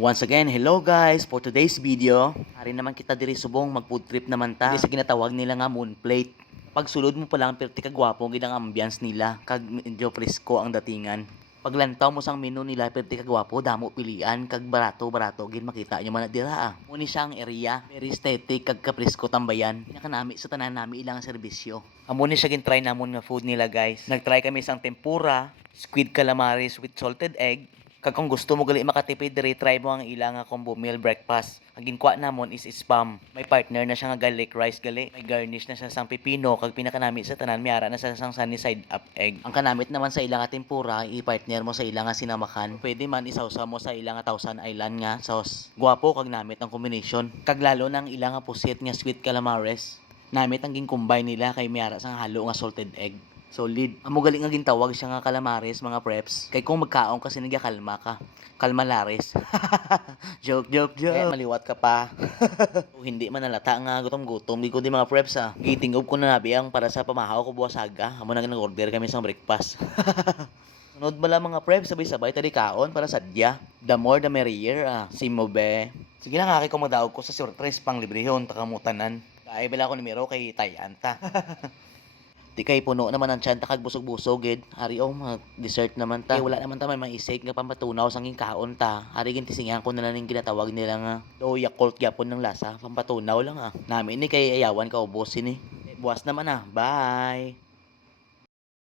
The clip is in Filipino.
Once again, hello guys! For today's video, hari naman kita diri subong mag-food trip naman ta. Dili sa ginatawag nila nga moon plate. Pag sulod mo pa lang perti ka gwapo gid ang ambiance nila, kag medyo presko ang datingan. Paglantaw mo sang menu nila perti ka gwapo, damo pilian kag barato gid makita nyo man na dira. Muni siya ang area, very aesthetic kag kapresko tambayan. Pinakanami sa tanan nami ilang serbisyo. Amo ni siya gin try namon nga food nila guys. Nagtry kami sang tempura, squid calamares with salted egg. Kag kung gusto mo gali makatipid diri, try mo ang ilang nga combo meal breakfast. Ang ginkuha namon is spam. May partner na siya nga garlic rice gali. May garnish na siya sang pipino kag pinakanami sa tanan miara na siya sang sunny side up egg. Ang kanamit naman sa ilang nga tempura, i-partner mo sa ilang nga sinamakan. Pwede man isawsaw mo sa ilang nga Thousand Island nga sauce. Guwapo kag namit ang combination. Kag lalo nang ilang nga pusit nga sweet calamares. Namit ang gin-combine nila kay miara sang halo nga salted egg. Solid. Amo galing nga gintawag siya nga calamares mga preps. Kay kung magkaon kasi nagyakalma ka. Kalmalares. joke. Maliwat ka pa. O hindi man nalata nga gutom-gutom. Di ko di mga preps Gitingog ko na nabiyang para sa pamahaw ko buwasaga. Amo na nag-order kami sa breakfast. Sunod bala mga preps, sabay-sabay tadi kaon para sadya. The more the merrier Simo be. Sige lang kay kung magdaog ko sa surprise pang librehon takamutanan. Kaya bala ko numero kay Tayanta. Di kay puno naman ang tiyan kag busog-busog gid. Ari mga dessert naman ta. Wala naman ta may maisig nga pampatunaw sang kaon ta. Ari gin tisingan ko na lang ning ginatawag nila nga do Yakult gyapon ng lasa, pampatunaw lang Nami ni kay ayawan ka ubos ini. Buwas naman Bye.